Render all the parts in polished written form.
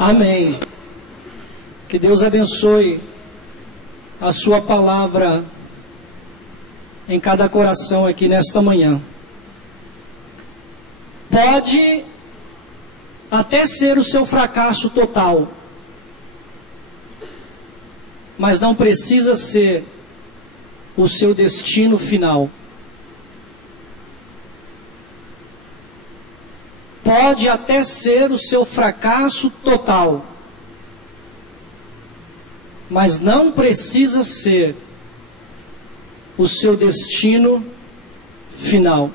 Amém. Que Deus abençoe a sua palavra em cada coração aqui nesta manhã. Pode até ser o seu fracasso total, mas não precisa ser o seu destino final. Pode até ser o seu fracasso total, mas não precisa ser o seu destino final.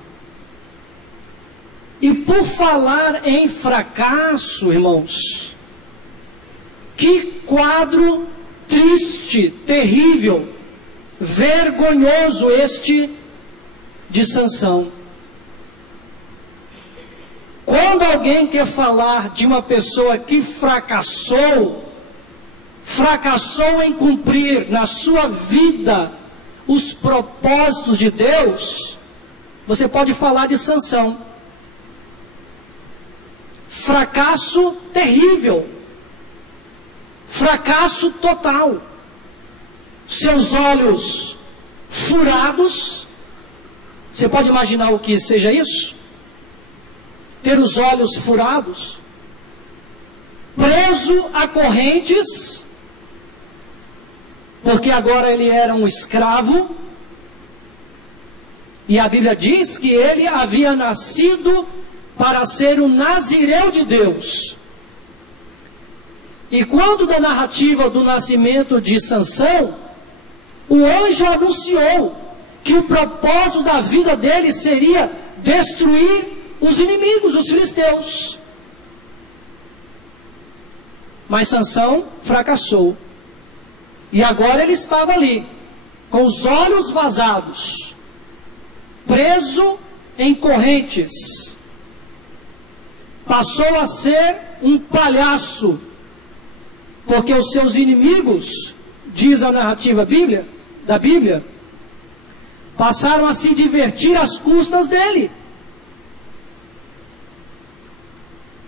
E por falar em fracasso, irmãos, que quadro triste, terrível, vergonhoso este de Sansão. Quando alguém quer falar de uma pessoa que fracassou em cumprir na sua vida os propósitos de Deus, você pode falar de Sansão. Fracasso terrível, fracasso total, seus olhos furados. Você pode imaginar o que seja isso? Ter os olhos furados, preso a correntes, porque agora ele era um escravo, e a Bíblia diz que ele havia nascido para ser um nazireu de Deus. E quando da narrativa do nascimento de Sansão, o anjo anunciou que o propósito da vida dele seria destruir os inimigos, os filisteus. Mas Sansão fracassou. E agora ele estava ali, com os olhos vazados, preso em correntes. Passou a ser um palhaço, porque os seus inimigos, diz a narrativa da Bíblia, passaram a se divertir às custas dele.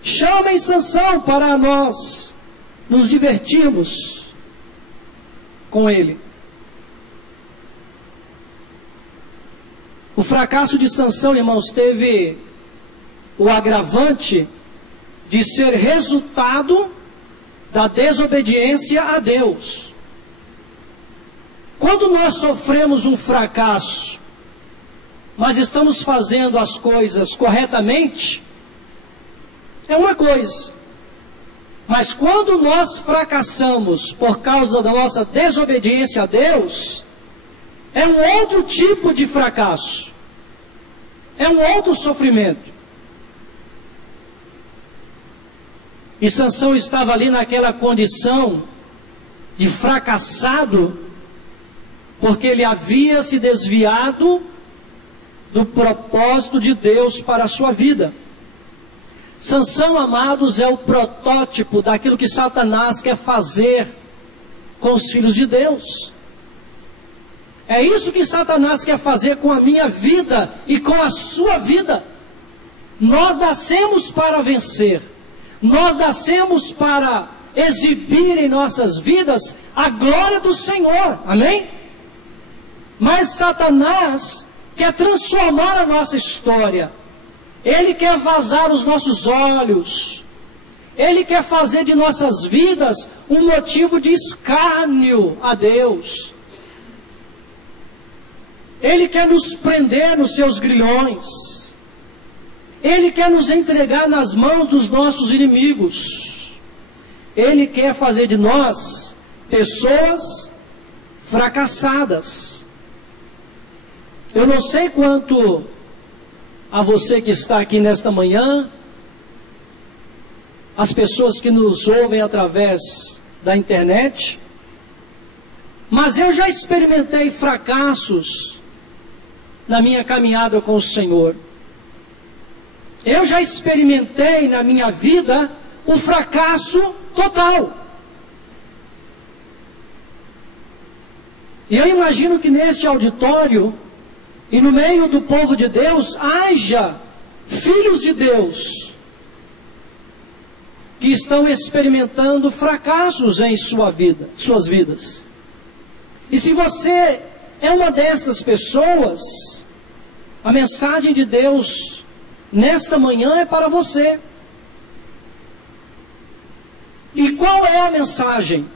Chamem Sansão para nós nos divertirmos com ele. O fracasso de Sansão, irmãos, teve o agravante de ser resultado da desobediência a Deus. Quando nós sofremos um fracasso, mas estamos fazendo as coisas corretamente, é uma coisa. Mas quando nós fracassamos por causa da nossa desobediência a Deus, é um outro tipo de fracasso. É um outro sofrimento. E Sansão estava ali naquela condição de fracassado, porque ele havia se desviado do propósito de Deus para a sua vida. Sansão, amados, é o protótipo daquilo que Satanás quer fazer com os filhos de Deus. É isso que Satanás quer fazer com a minha vida e com a sua vida. Nós nascemos para vencer. Nós nascemos para exibir em nossas vidas a glória do Senhor. Amém? Mas Satanás quer transformar a nossa história. Ele quer vazar os nossos olhos. Ele quer fazer de nossas vidas um motivo de escárnio a Deus. Ele quer nos prender nos seus grilhões. Ele quer nos entregar nas mãos dos nossos inimigos. Ele quer fazer de nós pessoas fracassadas. Eu não sei quanto a você que está aqui nesta manhã, as pessoas que nos ouvem através da internet, mas eu já experimentei fracassos na minha caminhada com o Senhor. Eu já experimentei na minha vida o fracasso total. E eu imagino que neste auditório e no meio do povo de Deus haja filhos de Deus que estão experimentando fracassos em suas vidas. E se você é uma dessas pessoas, a mensagem de Deus nesta manhã é para você. E qual é a mensagem?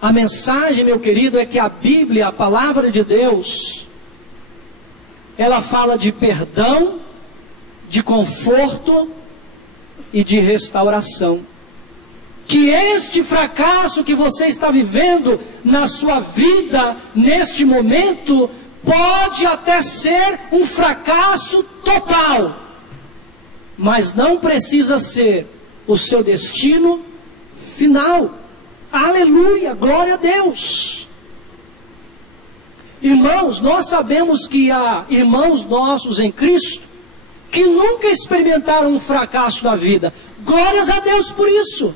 A mensagem, meu querido, é que a Bíblia, a palavra de Deus, ela fala de perdão, de conforto e de restauração. Que este fracasso que você está vivendo na sua vida, neste momento, pode até ser um fracasso total, mas não precisa ser o seu destino final. Aleluia, glória a Deus. Irmãos, nós sabemos que há irmãos nossos em Cristo que nunca experimentaram um fracasso na vida. Glórias a Deus por isso.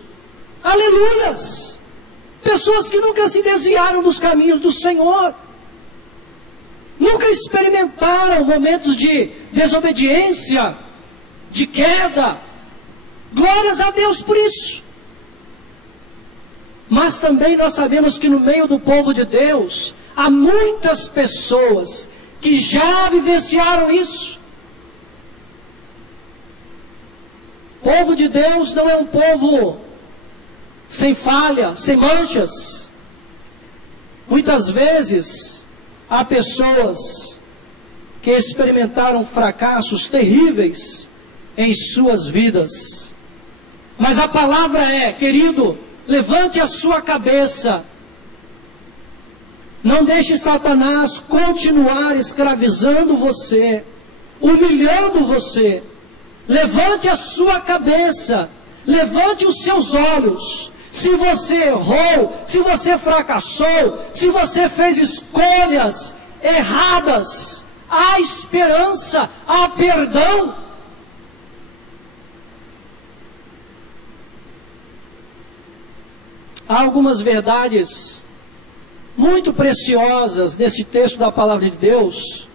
Aleluias. Pessoas que nunca se desviaram dos caminhos do Senhor. Nunca experimentaram momentos de desobediência, de queda. Glórias a Deus por isso. Mas também nós sabemos que no meio do povo de Deus, há muitas pessoas que já vivenciaram isso. O povo de Deus não é um povo sem falha, sem manchas. Muitas vezes, há pessoas que experimentaram fracassos terríveis em suas vidas. Mas a palavra é, querido, levante a sua cabeça. Não deixe Satanás continuar escravizando você, humilhando você. Levante a sua cabeça, levante os seus olhos. Se você errou, se você fracassou, se você fez escolhas erradas, há esperança, há perdão. Há algumas verdades muito preciosas neste texto da palavra de Deus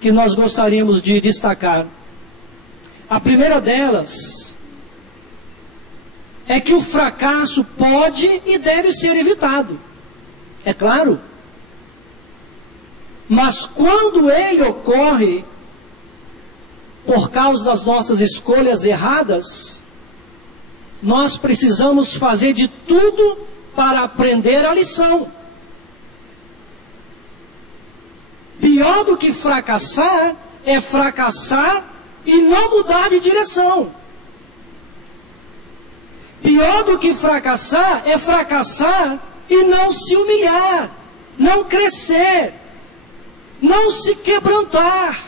que nós gostaríamos de destacar. A primeira delas é que o fracasso pode e deve ser evitado. É claro. Mas quando ele ocorre por causa das nossas escolhas erradas, nós precisamos fazer de tudo para aprender a lição. Pior do que fracassar é fracassar e não mudar de direção. Pior do que fracassar é fracassar e não se humilhar, não crescer, não se quebrantar.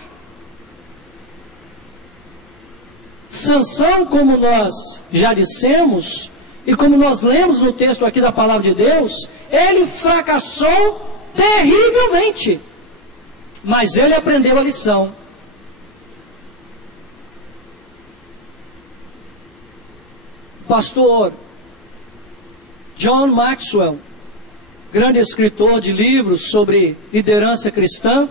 Sansão, como nós já dissemos, e como nós lemos no texto aqui da palavra de Deus, ele fracassou terrivelmente, mas ele aprendeu a lição. Pastor John Maxwell, grande escritor de livros sobre liderança cristã,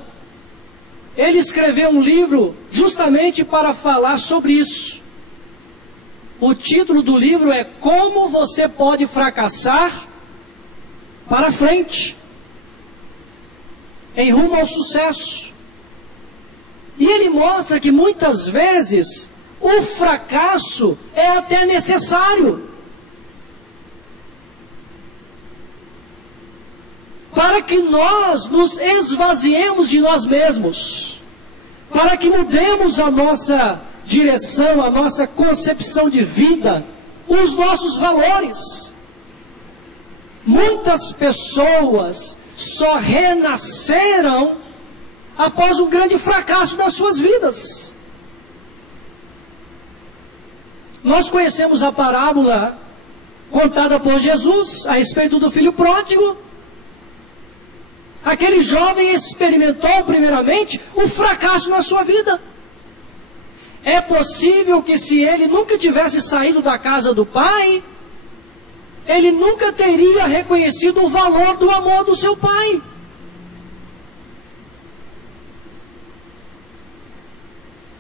ele escreveu um livro justamente para falar sobre isso. O título do livro é Como Você Pode Fracassar para Frente, em rumo ao sucesso. E ele mostra que muitas vezes o fracasso é até necessário para que nós nos esvaziemos de nós mesmos, para que mudemos a nossa direção, a nossa concepção de vida, os nossos valores. Muitas pessoas só renasceram após um grande fracasso das suas vidas. Nós conhecemos a parábola contada por Jesus a respeito do filho pródigo. Aquele jovem experimentou primeiramente o fracasso na sua vida. É possível que se ele nunca tivesse saído da casa do pai, ele nunca teria reconhecido o valor do amor do seu pai.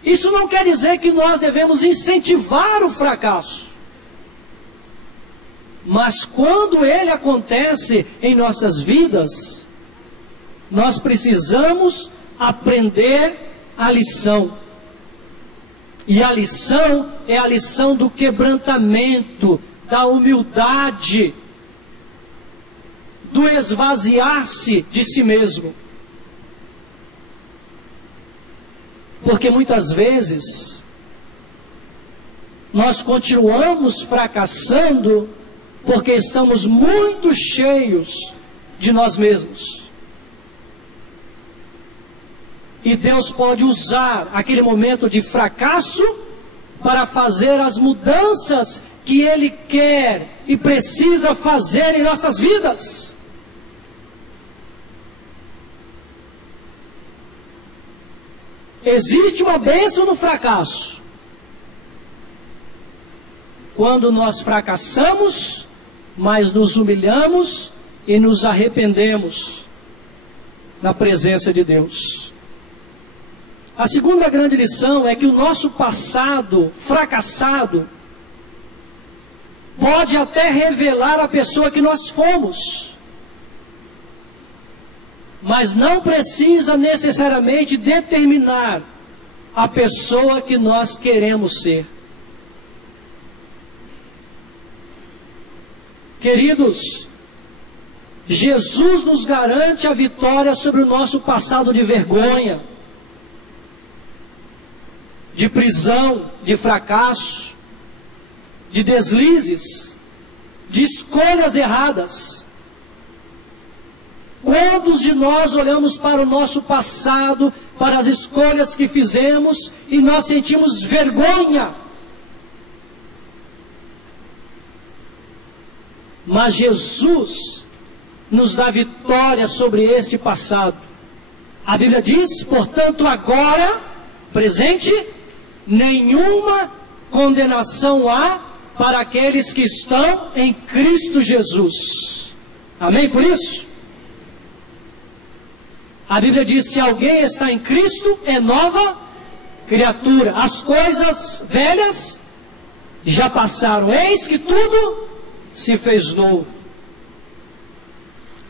Isso não quer dizer que nós devemos incentivar o fracasso. Mas quando ele acontece em nossas vidas, nós precisamos aprender a lição. E a lição é a lição do quebrantamento, da humildade, do esvaziar-se de si mesmo. Porque muitas vezes nós continuamos fracassando porque estamos muito cheios de nós mesmos. E Deus pode usar aquele momento de fracasso para fazer as mudanças que Ele quer e precisa fazer em nossas vidas. Existe uma bênção no fracasso. Quando nós fracassamos, mas nos humilhamos e nos arrependemos na presença de Deus. A segunda grande lição é que o nosso passado fracassado pode até revelar a pessoa que nós fomos, mas não precisa necessariamente determinar a pessoa que nós queremos ser. Queridos, Jesus nos garante a vitória sobre o nosso passado de vergonha, de prisão, de fracasso, de deslizes, de escolhas erradas. Quantos de nós olhamos para o nosso passado, para as escolhas que fizemos e nós sentimos vergonha? Mas Jesus nos dá vitória sobre este passado. A Bíblia diz, portanto, agora, presente, nenhuma condenação há para aqueles que estão em Cristo Jesus. Amém por isso? A Bíblia diz, se alguém está em Cristo, é nova criatura. As coisas velhas já passaram, eis que tudo se fez novo.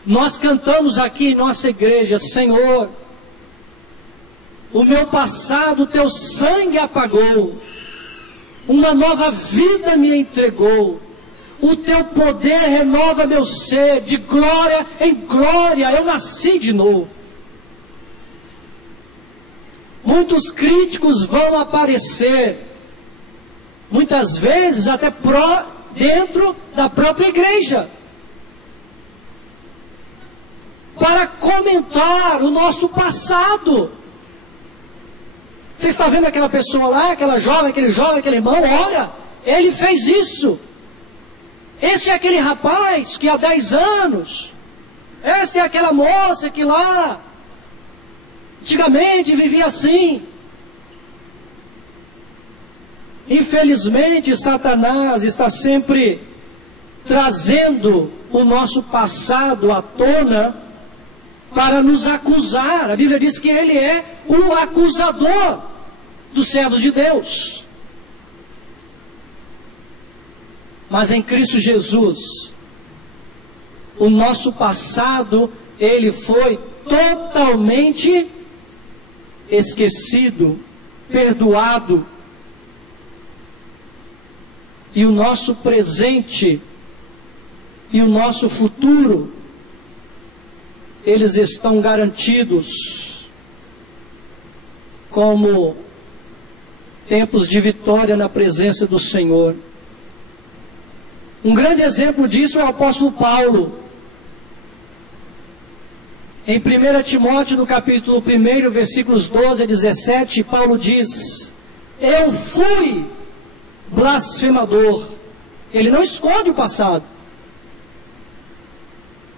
Nós cantamos aqui em nossa igreja, Senhor, o meu passado teu sangue apagou, uma nova vida me entregou, o teu poder renova meu ser, de glória em glória eu nasci de novo. Muitos críticos vão aparecer, muitas vezes até dentro da própria igreja, para comentar o nosso passado. Você está vendo aquela pessoa lá, aquela jovem, aquele irmão? Olha, ele fez isso. Esse é aquele rapaz que há 10 anos. Esta é aquela moça que lá antigamente vivia assim. Infelizmente, Satanás está sempre trazendo o nosso passado à tona para nos acusar. A Bíblia diz que ele é o acusador dos servos de Deus. Mas em Cristo Jesus, o nosso passado, ele foi totalmente esquecido, perdoado. E o nosso presente e o nosso futuro, eles estão garantidos como tempos de vitória na presença do Senhor. Um grande exemplo disso é o apóstolo Paulo. Em 1 Timóteo, no capítulo 1, versículos 12 a 17, Paulo diz: eu fui blasfemador. Ele não esconde o passado.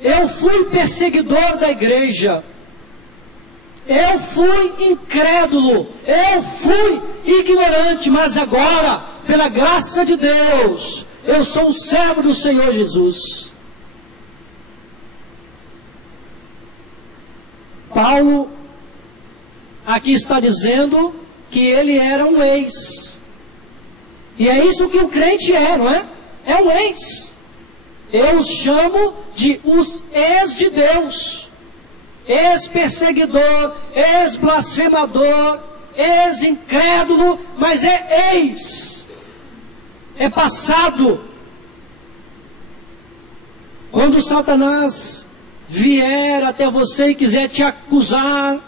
Eu fui perseguidor da igreja. Eu fui incrédulo. Eu fui ignorante. Mas agora, pela graça de Deus, eu sou um servo do Senhor Jesus. Paulo aqui está dizendo que ele era um ex. E é isso que o crente é, não é? É um ex. Eu os chamo de os ex de Deus, ex-perseguidor, ex-blasfemador, ex-incrédulo, mas é ex, é passado. Quando Satanás vier até você e quiser te acusar,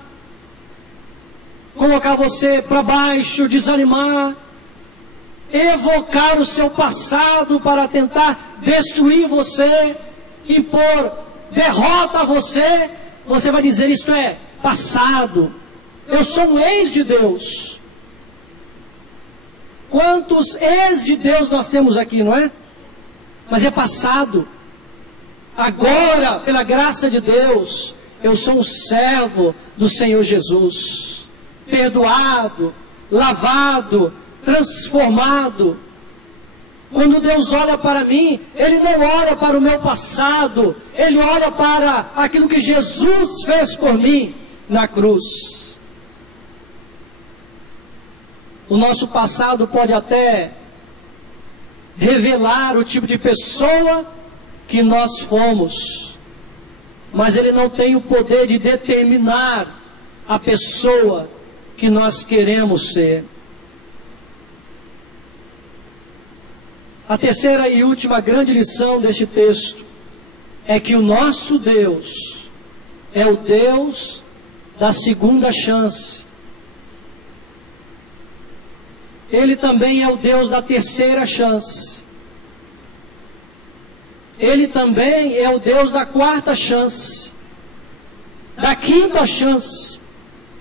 colocar você para baixo, desanimar, evocar o seu passado para tentar destruir você, impor derrota a você, você vai dizer: isto é passado, eu sou um ex de Deus. Quantos ex de Deus nós temos aqui, não é? Mas é passado. Agora, pela graça de Deus, eu sou um servo do Senhor Jesus, perdoado, lavado, transformado. Quando Deus olha para mim, Ele não olha para o meu passado, Ele olha para aquilo que Jesus fez por mim na cruz. O nosso passado pode até revelar o tipo de pessoa que nós fomos, mas ele não tem o poder de determinar a pessoa que nós queremos ser. A terceira e última grande lição deste texto é que o nosso Deus é o Deus da segunda chance. Ele também é o Deus da terceira chance. Ele também é o Deus da quarta chance, da quinta chance.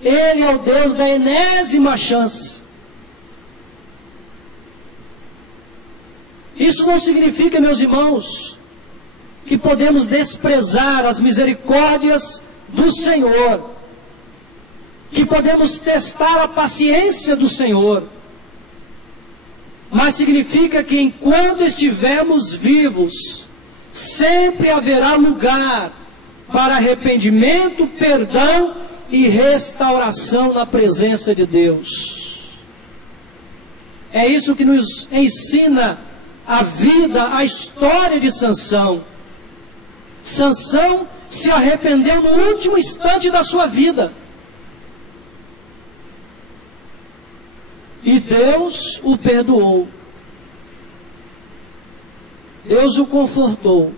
Ele é o Deus da enésima chance. Isso não significa, meus irmãos, que podemos desprezar as misericórdias do Senhor, que podemos testar a paciência do Senhor, mas significa que enquanto estivermos vivos, sempre haverá lugar para arrependimento, perdão e restauração na presença de Deus. É isso que nos ensina a vida, a história de Sansão. Sansão se arrependeu no último instante da sua vida. E Deus o perdoou. Deus o confortou.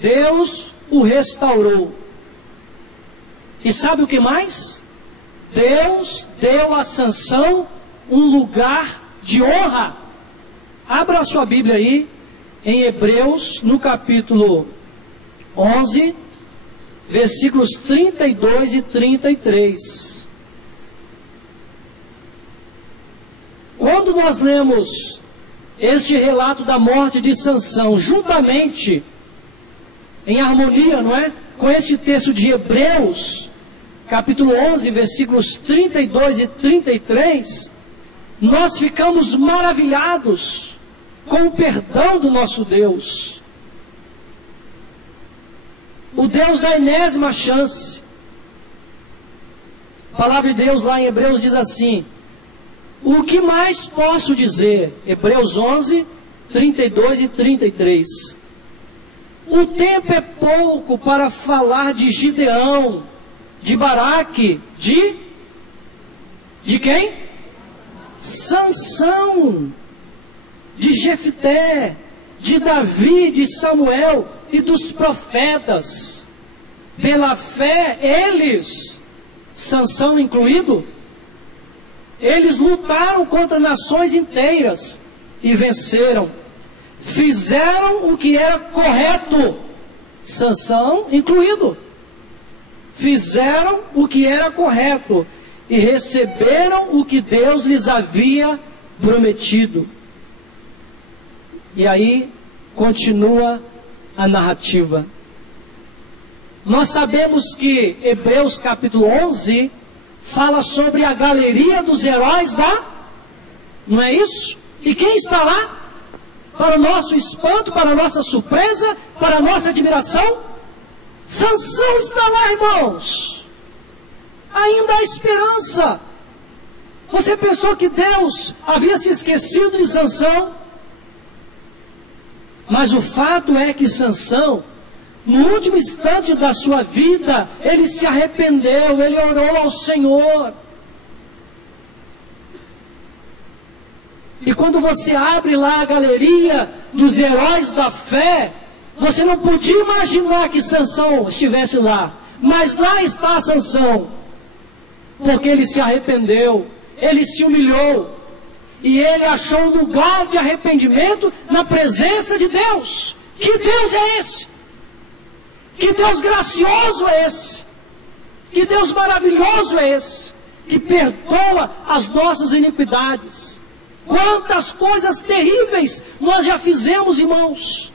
Deus o restaurou. E sabe o que mais? Deus deu a Sansão um lugar de honra. Abra a sua Bíblia aí, em Hebreus, no capítulo 11, versículos 32 e 33. Quando nós lemos este relato da morte de Sansão, juntamente, em harmonia, não é? Com este texto de Hebreus, capítulo 11, versículos 32 e 33, nós ficamos maravilhados com o perdão do nosso Deus. O Deus da enésima chance. A palavra de Deus lá em Hebreus diz assim: o que mais posso dizer? Hebreus 11, 32 e 33. O tempo é pouco para falar de Gideão, de Baraque, de quem? Sansão, de Jefté, de Davi, de Samuel e dos profetas. Pela fé, eles, Sansão incluído, eles lutaram contra nações inteiras e venceram. Fizeram o que era correto, Sansão incluído. Fizeram o que era correto e receberam o que Deus lhes havia prometido. E aí continua a narrativa. Nós sabemos que Hebreus capítulo 11 fala sobre a galeria dos heróis não é isso? E quem está lá? Para o nosso espanto, para a nossa surpresa, para a nossa admiração, Sansão está lá, irmãos. Ainda há esperança. Você pensou que Deus havia se esquecido de Sansão? Mas o fato é que Sansão, no último instante da sua vida, ele se arrependeu, ele orou ao Senhor. E quando você abre lá a galeria dos heróis da fé, você não podia imaginar que Sansão estivesse lá. Mas lá está Sansão, porque ele se arrependeu, ele se humilhou, e ele achou lugar de arrependimento na presença de Deus. Que Deus é esse? Que Deus gracioso é esse? Que Deus maravilhoso é esse? Que perdoa as nossas iniquidades. Quantas coisas terríveis nós já fizemos, irmãos.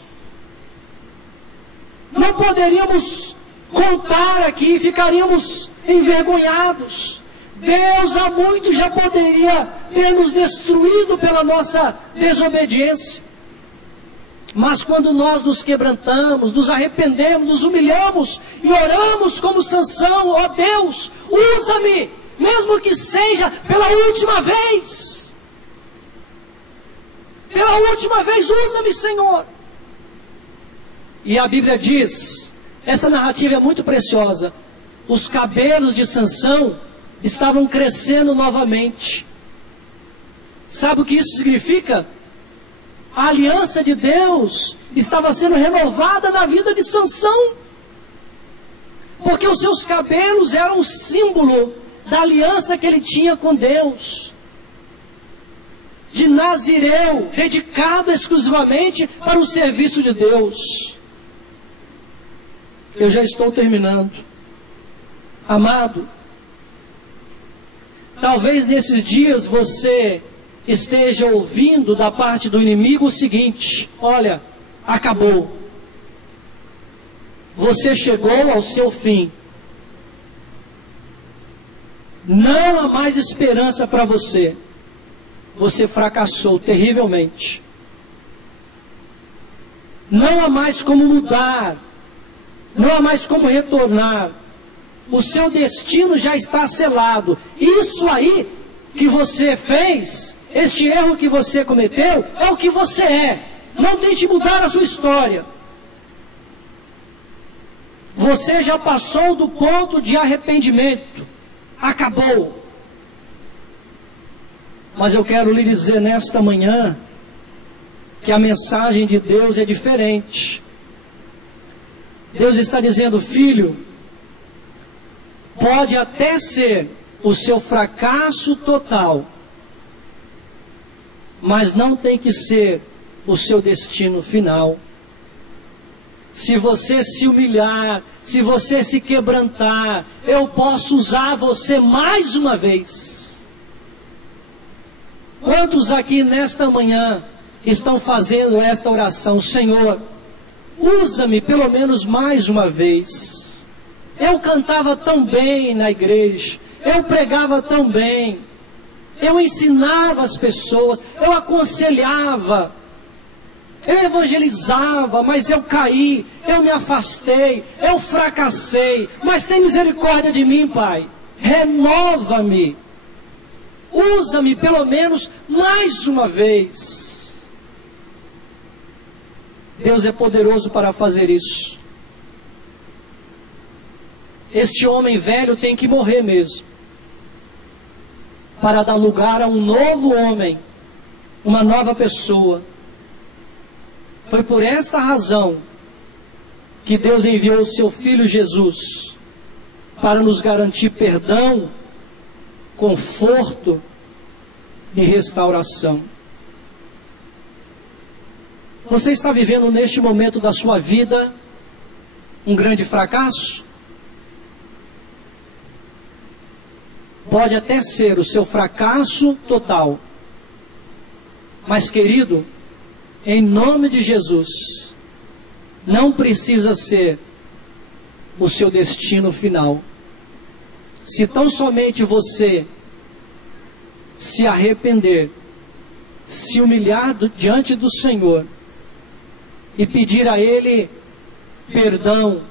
Não poderíamos contar aqui, ficaríamos envergonhados. Deus há muito já poderia ter nos destruído pela nossa desobediência. Mas quando nós nos quebrantamos, nos arrependemos, nos humilhamos e oramos como Sansão, ó Deus, usa-me, mesmo que seja pela última vez. Pela última vez, usa-me, Senhor. E a Bíblia diz, essa narrativa é muito preciosa, os cabelos de Sansão estavam crescendo novamente. Sabe o que isso significa? A aliança de Deus estava sendo renovada na vida de Sansão, porque os seus cabelos eram um símbolo da aliança que ele tinha com Deus, de nazireu, dedicado exclusivamente para o serviço de Deus. Eu já estou terminando. Amado, talvez nesses dias você esteja ouvindo da parte do inimigo o seguinte: olha, acabou. Você chegou ao seu fim. Não há mais esperança para você. Você fracassou terrivelmente. Não há mais como mudar. Não há mais como retornar. O seu destino já está selado. Isso aí que você fez, este erro que você cometeu, é o que você é. Não tente mudar a sua história. Você já passou do ponto de arrependimento. Acabou. Mas eu quero lhe dizer nesta manhã que a mensagem de Deus é diferente. Deus está dizendo: filho, pode até ser o seu fracasso total, mas não tem que ser o seu destino final. Se você se humilhar, se você se quebrantar, eu posso usar você mais uma vez. Quantos aqui nesta manhã estão fazendo esta oração? Senhor, usa-me pelo menos mais uma vez. Eu cantava tão bem na igreja, eu pregava tão bem, eu ensinava as pessoas, eu aconselhava, eu evangelizava, mas eu caí, eu me afastei, eu fracassei. Mas tem misericórdia de mim, Pai. Renova-me. Usa-me pelo menos mais uma vez. Deus é poderoso para fazer isso. Este homem velho tem que morrer mesmo, para dar lugar a um novo homem, uma nova pessoa. Foi por esta razão que Deus enviou o seu Filho Jesus, para nos garantir perdão, conforto e restauração. Você está vivendo neste momento da sua vida um grande fracasso? Pode até ser o seu fracasso total, mas querido, em nome de Jesus, não precisa ser o seu destino final. Se tão somente você se arrepender, se humilhar diante do Senhor e pedir a Ele perdão,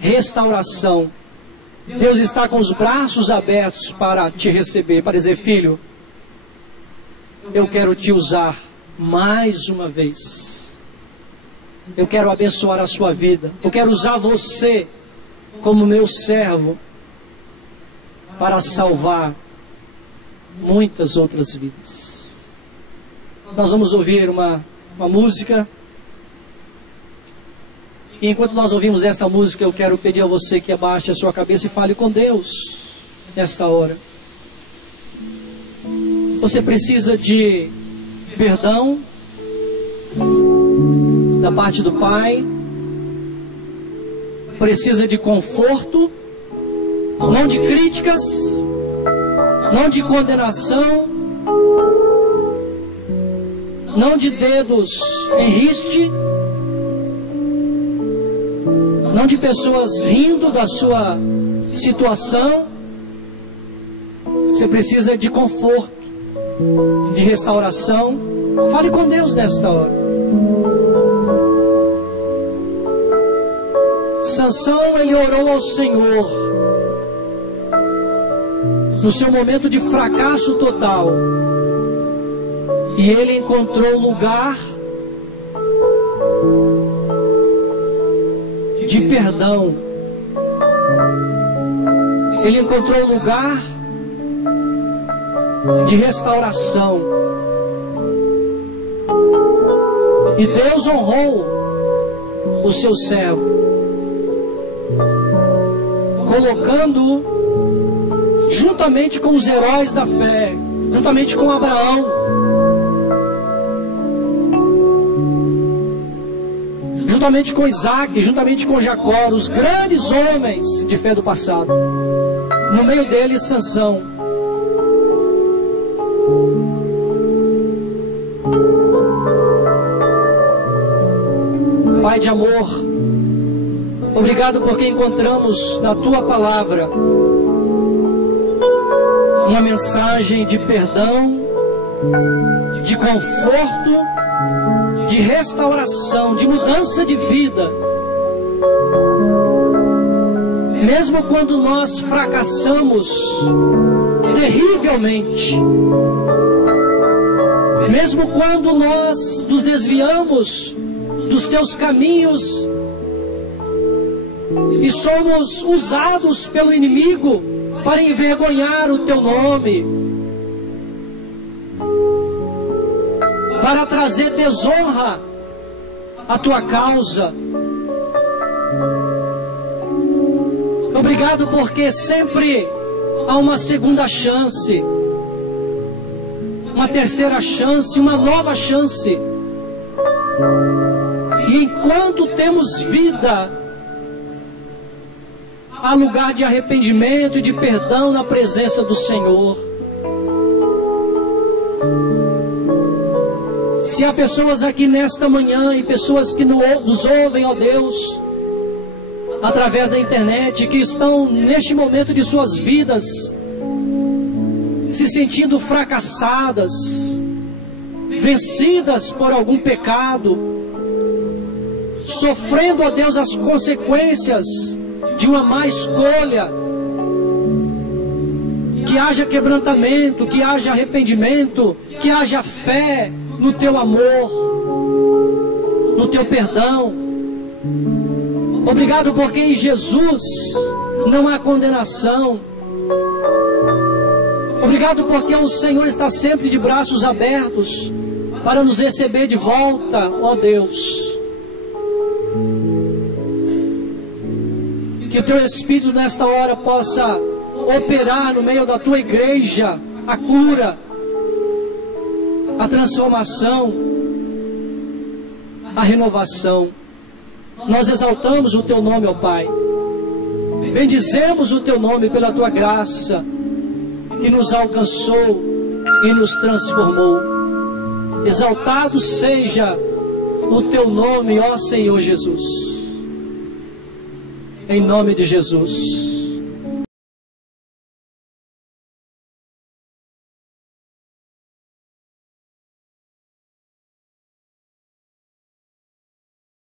restauração, Deus está com os braços abertos para te receber, para dizer: filho, eu quero te usar mais uma vez. Eu quero abençoar a sua vida. Eu quero usar você como meu servo para salvar muitas outras vidas. Nós vamos ouvir uma música. E enquanto nós ouvimos esta música, eu quero pedir a você que abaixe a sua cabeça e fale com Deus nesta hora. Você precisa de perdão da parte do Pai, precisa de conforto, não de críticas, não de condenação, não de dedos em riste, não de pessoas rindo da sua situação. Você precisa de conforto, de restauração. Fale com Deus nesta hora. Sansão, ele orou ao Senhor no seu momento de fracasso total, e ele encontrou lugar de perdão. Ele encontrou lugar de restauração, e Deus honrou o seu servo, colocando juntamente com os heróis da fé, juntamente com Abraão, juntamente com Isaac, juntamente com Jacó, os grandes homens de fé do passado. No meio deles, Sansão. Pai de amor, obrigado porque encontramos na Tua palavra uma mensagem de perdão, de conforto, de restauração, de mudança de vida. Mesmo quando nós fracassamos terrivelmente, mesmo quando nós nos desviamos dos Teus caminhos e somos usados pelo inimigo para envergonhar o Teu nome, para trazer desonra à Tua causa. Obrigado porque sempre há uma segunda chance, uma terceira chance, uma nova chance. E enquanto temos vida, há lugar de arrependimento e de perdão na presença do Senhor. Se há pessoas aqui nesta manhã e pessoas que nos ouvem, ó Deus, através da internet, que estão neste momento de suas vidas se sentindo fracassadas, vencidas por algum pecado, sofrendo, ó Deus, as consequências de uma má escolha, que haja quebrantamento, que haja arrependimento, que haja fé no Teu amor, no Teu perdão. Obrigado porque em Jesus não há condenação. Obrigado porque o Senhor está sempre de braços abertos para nos receber de volta, ó Deus. Que o Teu Espírito nesta hora possa operar no meio da Tua igreja a cura, a transformação, a renovação. Nós exaltamos o Teu nome, ó Pai. Bendizemos o Teu nome pela Tua graça que nos alcançou e nos transformou. Exaltado seja o Teu nome, ó Senhor Jesus. Em nome de Jesus.